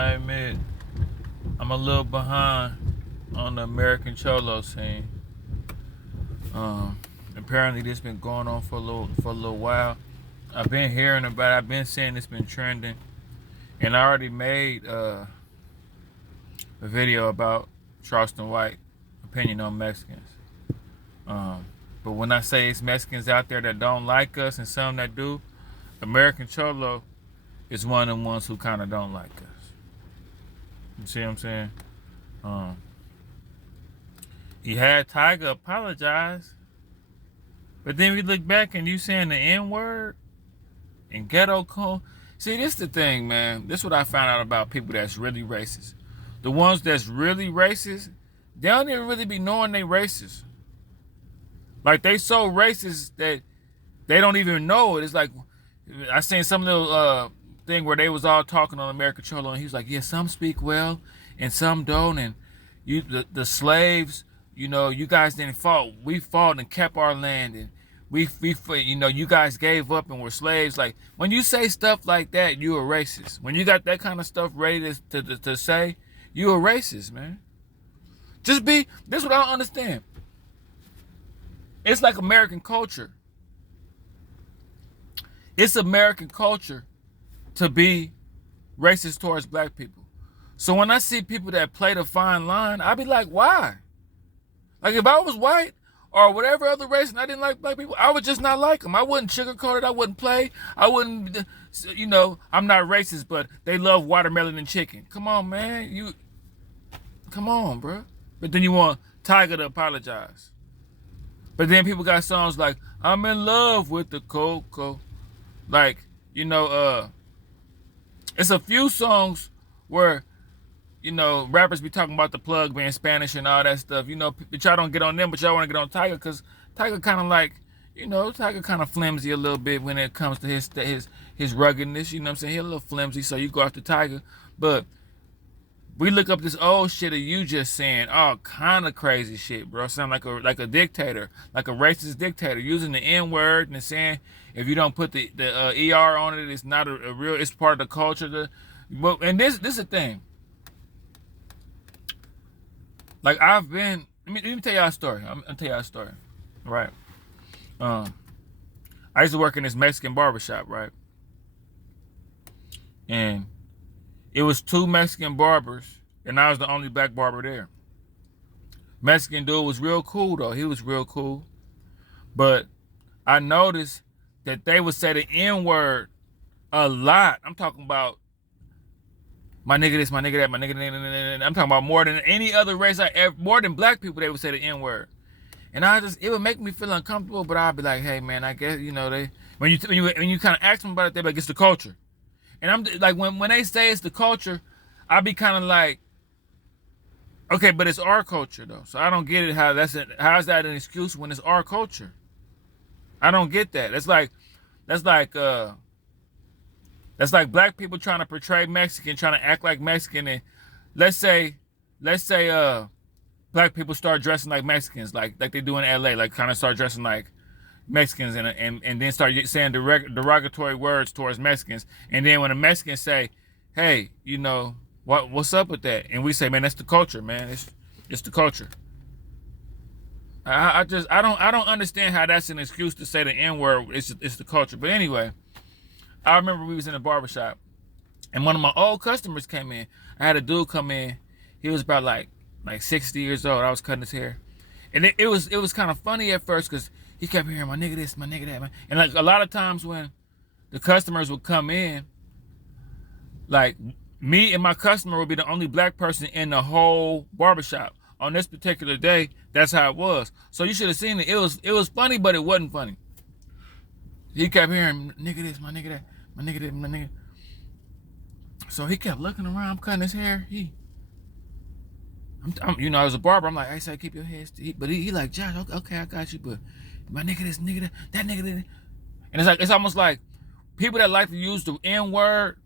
I admit I'm a little behind on the American Cholo scene. Apparently this been going on for a little while. I've been hearing about it. I've been seeing it's been trending. And I already made a video about Charleston White opinion on Mexicans. But when I say it's Mexicans out there that don't like us and some that do, American Cholo is one of the ones who kind of don't like us. You see what I'm saying? He had Tiger apologize, but then we look back and you saying the N-word and ghetto code. See, this the thing, man. This is what I found out about people that's really racist. The ones that's really racist, they don't even really be knowing they racist. Like, they so racist that they don't even know it. It's like, I seen some little thing where they was all talking on American Cholo, and he was like, yeah, some speak well and some don't, and you the slaves, you know, you guys didn't fight. We fought and kept our land, and we you know, you guys gave up and were slaves. Like, when you say stuff like that, you a racist. When you got that kind of stuff ready to say, you a racist, man. This is what I don't understand. It's like American culture. It's American culture to be racist towards black people. So when I see people that play the fine line, I be like, why? Like, if I was white or whatever other race and I didn't like black people, I would just not like them. I wouldn't sugarcoat it. I wouldn't play. I wouldn't, you know, I'm not racist, but they love watermelon and chicken. Come on, man. Come on, bro. But then you want Tiger to apologize. But then people got songs like, I'm in love with the cocoa. Like, you know, it's a few songs where, you know, rappers be talking about the plug being Spanish and all that stuff. You know, but y'all don't get on them, but y'all want to get on Tiger because Tiger kind of like, you know, Tiger kind of flimsy a little bit when it comes to his ruggedness. You know what I'm saying? He's a little flimsy, so you go after Tiger. But we look up this old shit of you just saying all kind of crazy shit, bro. Sound like a dictator, like a racist dictator, using the N-word and saying if you don't put the ER on it, it's not a real. It's part of the culture. And this is the thing. Like, let me tell y'all a story. I'm gonna tell y'all a story, right? I used to work in this Mexican barbershop, right? And it was 2 Mexican barbers, and I was the only black barber there. Mexican dude was real cool, though. He was real cool. But I noticed that they would say the N-word a lot. I'm talking about my nigga this, my nigga that, my nigga that. I'm talking about more than any other race more than black people, they would say the N-word. And it would make me feel uncomfortable, but I'd be like, hey, man, I guess, you know, when you kind of ask them about it, they're like, it's the culture. And I'm like, when they say it's the culture, I be kind of like, okay, but it's our culture though. So I don't get it. How is that an excuse when it's our culture? I don't get that. That's like black people trying to portray Mexican, trying to act like Mexican. And let's say black people start dressing like Mexicans, like they do in LA, like kind of start dressing like Mexicans and then start saying derogatory words towards Mexicans. And then when the Mexicans say, hey, you know, what's up with that? And we say, man, that's the culture, man. It's the culture. I don't understand how that's an excuse to say the N-word. It's the culture. But anyway, I remember we was in a barbershop and one of my old customers came in. I had a dude come in. He was about like 60 years old. I was cutting his hair. And it was kind of funny at first because he kept hearing my nigga this, my nigga that, man. And like a lot of times when the customers would come in, like me and my customer would be the only black person in the whole barbershop. On this particular day, that's how it was. So you should have seen it. It was funny, but it wasn't funny. He kept hearing nigga this, my nigga that, my nigga that, my nigga. So he kept looking around, I'm cutting his hair. I'm you know, as a barber, I'm like, I say keep your hair. But he like, Josh, okay, I got you, but my nigga this, nigga that nigga that. And it's almost like people that like to use the N-word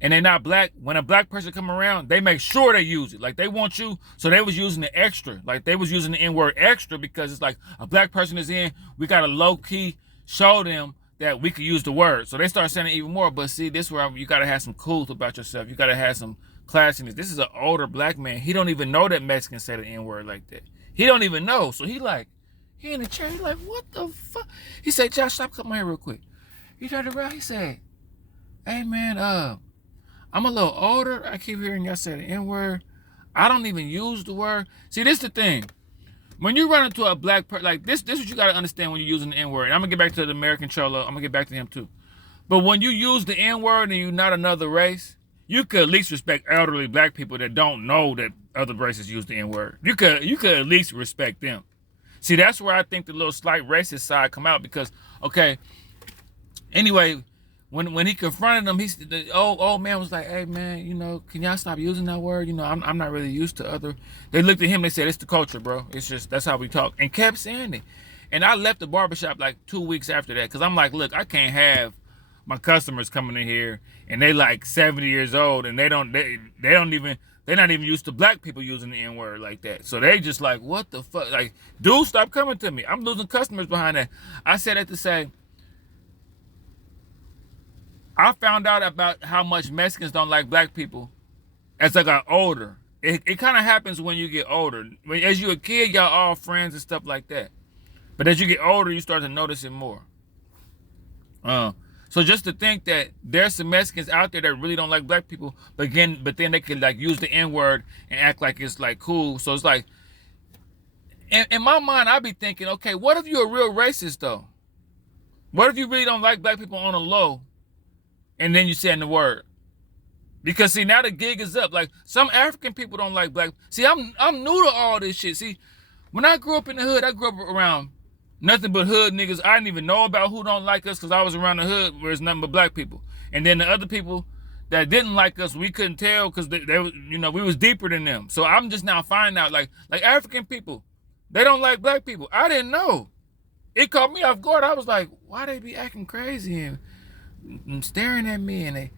and they're not black, when a black person come around, they make sure they use it. Like, they want you, so they was using the extra. Like, they was using the N-word extra because it's like a black person is in, we got to low-key show them that we could use the word. So they start saying it even more. But see, this is where you got to have some cool about yourself. You got to have some classiness. This is an older black man. He don't even know that Mexicans say the N-word like that. He don't even know. So he in the chair, he like, what the fuck? He said, Josh, stop cutting my hair real quick. He turned around, he said, hey man, I'm a little older. I keep hearing y'all say the N-word. I don't even use the word. See, this is the thing. When you run into a black person, like this is what you got to understand when you're using the N-word. I'm going to get back to the American Cholo. I'm going to get back to him too. But when you use the N-word and you're not another race, you could at least respect elderly black people that don't know that other races use the N-word. You could at least respect them. See, that's where I think the little slight racist side come out because, okay, anyway, when he confronted him, the old man was like, hey man, you know, can y'all stop using that word? You know, I'm not really used to other. They looked at him, they said, it's the culture, bro. It's just, that's how we talk. And kept saying it. And I left the barbershop like 2 weeks after that because I'm like, look, I can't have my customers coming in here and they like 70 years old and they're not even used to black people using the N-word like that. So they just like, what the fuck? Like, dude, stop coming to me. I'm losing customers behind that. I said that to say, I found out about how much Mexicans don't like black people as I got older. It kind of happens when you get older. As you're a kid, y'all all friends and stuff like that. But as you get older, you start to notice it more. So just to think that there's some Mexicans out there that really don't like black people, but then they can like use the N-word and act like it's like cool. So it's like, in my mind, I be thinking, okay, what if you're a real racist though? What if you really don't like black people on the low? And then you saying the word. Because see, now the gig is up. Like some African people don't like black. See, I'm new to all this shit. See, when I grew up in the hood, I grew up around nothing but hood niggas. I didn't even know about who don't like us because I was around the hood where it's nothing but black people. And then the other people that didn't like us, we couldn't tell because they you know, we was deeper than them. So I'm just now finding out like African people, they don't like black people. I didn't know. It caught me off guard. I was like, why they be acting crazy and staring at me, and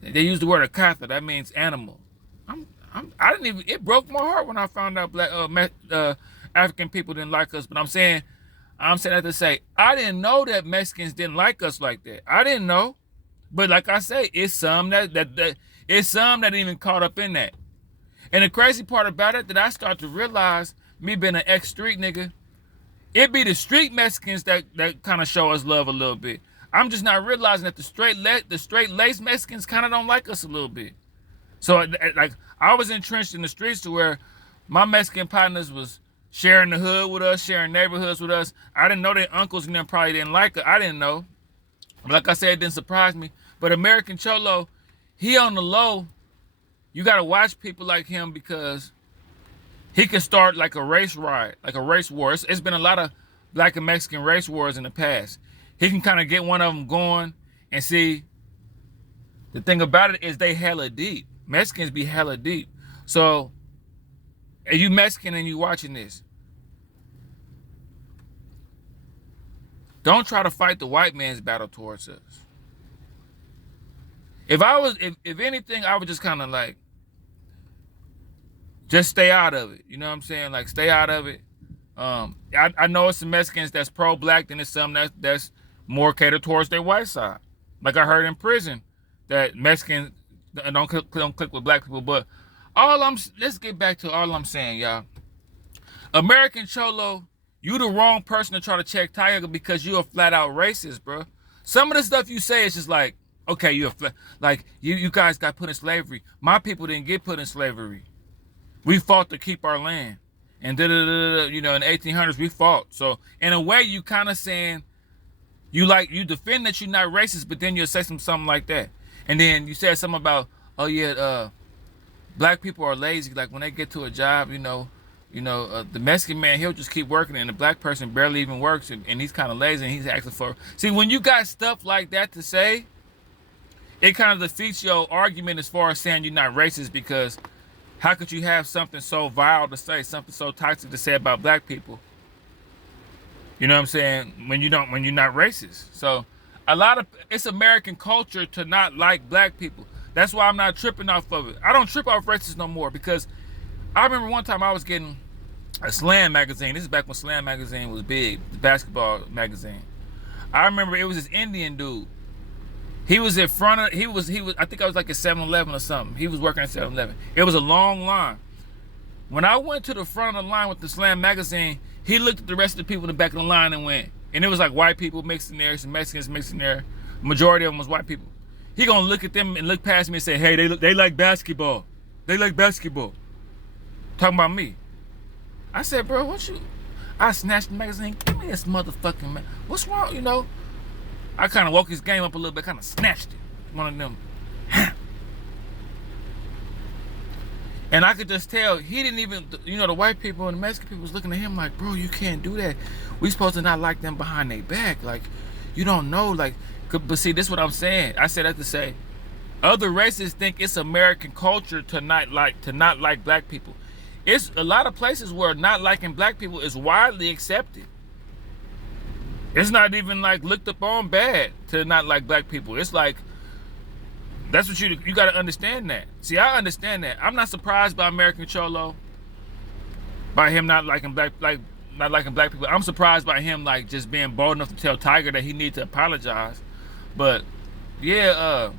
they use the word akatha. That means animal. I didn't even. It broke my heart when I found out black African people didn't like us. But I'm saying that to say I didn't know that Mexicans didn't like us like that. I didn't know. But like I say, it's some that it's some that even caught up in that. And the crazy part about it that I start to realize, me being an ex-street nigga, it be the street Mexicans that kind of show us love a little bit. I'm just not realizing that the straight lace Mexicans kind of don't like us a little bit. So like I was entrenched in the streets to where my Mexican partners was sharing the hood with us, sharing neighborhoods with us. I didn't know their uncles and them probably didn't like it. I didn't know. Like I said, it didn't surprise me. But American Cholo, he on the low. You got to watch people like him because he can start like a race riot, like a race war. It's been a lot of black and Mexican race wars in the past. He can kind of get one of them going and see. The thing about it is they hella deep. Mexicans be hella deep. So, if you Mexican and you watching this, don't try to fight the white man's battle towards us. If anything, I would just kind of like, just stay out of it. You know what I'm saying? Like, stay out of it. I know it's some Mexicans that's pro-black, then it's some that's more catered towards their white side. Like I heard in prison that Mexicans don't click with black people. But let's get back to all I'm saying, y'all. American Cholo, you the wrong person to try to check Tiger because you a flat out racist, bro. Some of the stuff you say is just like, okay, you guys got put in slavery. My people didn't get put in slavery. We fought to keep our land. And you know, in the 1800s we fought. So in a way, you kind of saying you defend that you're not racist, but then you'll say something like that. And then you said something about, oh yeah, black people are lazy. Like when they get to a job, the Mexican man, he'll just keep working, and the black person barely even works, and he's kind of lazy, and he's asking for. See, when you got stuff like that to say, it kind of defeats your argument as far as saying you're not racist, because how could you have something so vile to say, something so toxic to say about black people? You know what I'm saying? When you're not racist. So it's American culture to not like black people. That's why I'm not tripping off of it. I don't trip off racism no more, because I remember one time I was getting a Slam magazine. This is back when Slam magazine was big, the basketball magazine. I remember it was this Indian dude. He was in front of, he was, I think I was like at 7-Eleven or something. He was working at 7-Eleven. It was a long line. When I went to the front of the line with the Slam magazine, he looked at the rest of the people in the back of the line and went. And it was like white people mixed in there, some Mexicans mixed in there. Majority of them was white people. He gonna look at them and look past me and say, hey, they like basketball. They like basketball. Talking about me. I said, bro, what you? I snatched the magazine. Give me this motherfucking man. What's wrong, you know? I kind of woke his game up a little bit, kind of snatched it. One of them. And I could just tell he didn't even, you know, the white people and the Mexican people was looking at him like, bro, you can't do that. We supposed to not like them behind their back. Like, you don't know, like, but see, this is what I'm saying. I said that to say, other races think it's American culture to not like black people. It's a lot of places where not liking black people is widely accepted. It's not even like looked upon bad to not like black people. It's like, that's what you got to understand that. See, I understand that. I'm not surprised by American Cholo, by him not liking black people. I'm surprised by him like just being bold enough to tell Tiger that he needs to apologize. But yeah,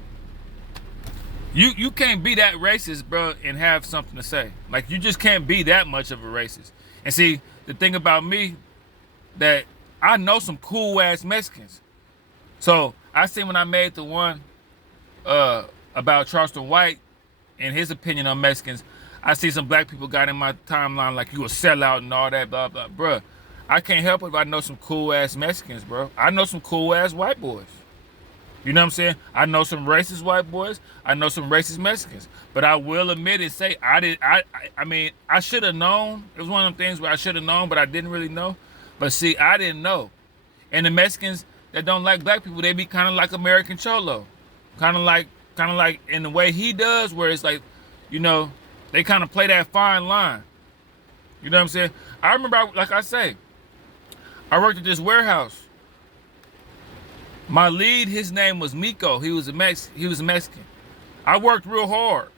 you can't be that racist, bro, and have something to say. Like, you just can't be that much of a racist. And see, the thing about me, that I know some cool ass Mexicans. So I see when I made the one about Charleston White and his opinion on Mexicans, I see some black people got in my timeline like, you a sellout and all that, blah blah. Bruh, I can't help it if I know some cool ass Mexicans, bro. I know some cool ass white boys. You know what I'm saying? I know some racist white boys. I know some racist Mexicans. But I will admit and say, I mean, I should have known. It was one of them things where I should have known, but I didn't really know. But see, I didn't know. And the Mexicans that don't like black people, they be kind of like American Cholo. Kind of like in the way he does, where it's like, you know, they kind of play that fine line. You know what I'm saying? I remember, like I say, I worked at this warehouse. My lead, his name was Miko. He was a Mexican. I worked real hard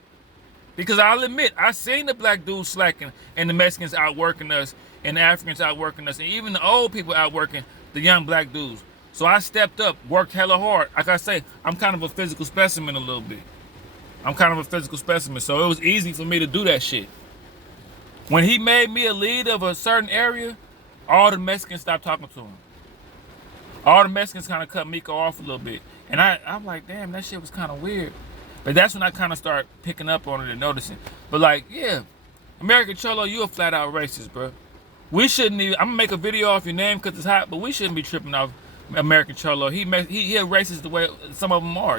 because I'll admit, I seen the black dudes slacking and the Mexicans outworking us and the Africans outworking us and even the old people outworking the young black dudes. So I stepped up, worked hella hard. Like I say, I'm kind of a physical specimen a little bit. So it was easy for me to do that shit. When he made me a lead of a certain area, all the Mexicans stopped talking to him. All the Mexicans kind of cut Miko off a little bit. And I'm like, damn, that shit was kind of weird. But that's when I kind of start picking up on it and noticing. But like, yeah, American Cholo, you a flat out racist, bro. We shouldn't even, I'm gonna make a video off your name because it's hot, but we shouldn't be tripping off American Cholo. He a racist the way some of them are.